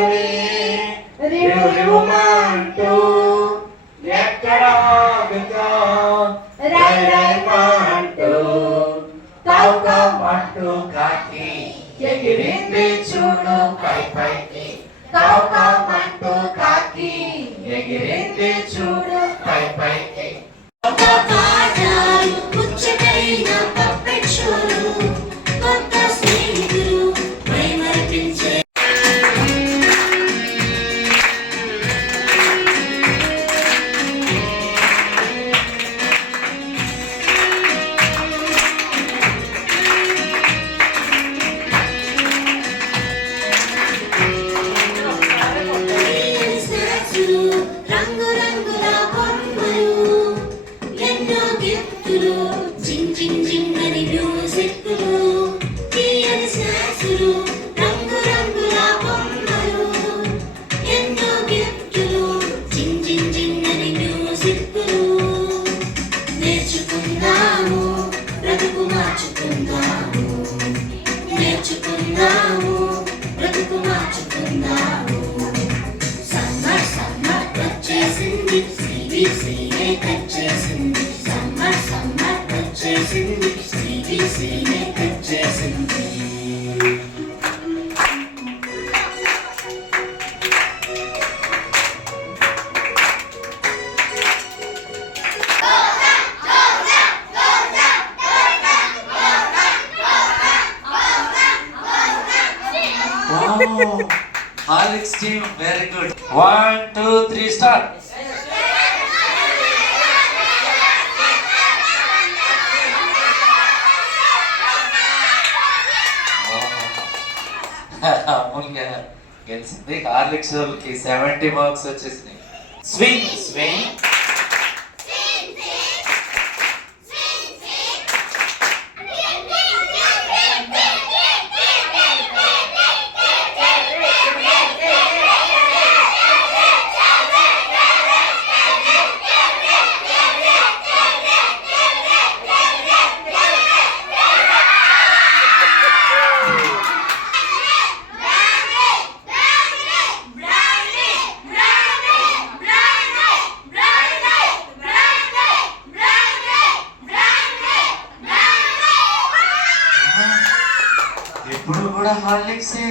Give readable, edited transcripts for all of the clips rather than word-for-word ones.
రివ్వని రివ్వుమంటూ ఎక్కడ ఆగుతా రై రైమంటూ కౌకమంటూ కాకి ఎగిరింది చూడు పై పైకి కౌకమంటూ కాకి ఎగిరింది చూడు పై పైకి Alex team, very good. 1, 2, 3, start. అమూల్య గెలిచింది. హార్లిక్స్ వాళ్ళకి 70 మార్క్స్ వచ్చేసినాయి. స్వింగ్ స్వింగ్ ఇప్పుడు కూడా హార్లిక్సే.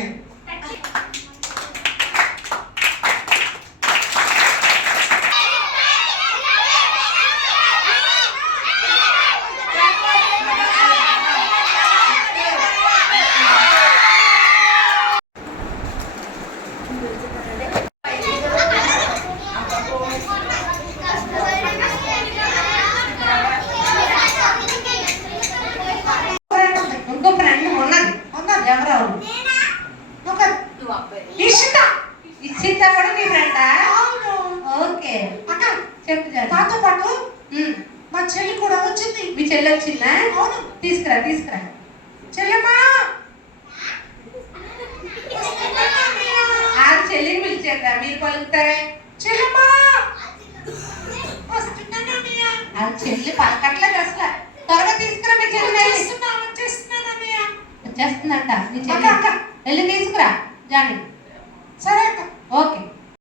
నాతో పాటు మా చెల్లి కూడా వచ్చింది. మీ చెల్లి వచ్చిందా? అవును. తీసుకురా తీసుకురా. చెల్లెమ్మా ఆ చెల్లిని పిలిచేద్దా, మీరు పలుకుతారే? చెల్లెమ్మా ఆ చెల్లి పలకట్లేదు అసలు. త్వరగా తీసుకురా మీ చెల్లి. వచ్చేస్తుందంట మీ చెల్లి. వెళ్ళి తీసుకురా జాని. సరే అక్క. ఓకే.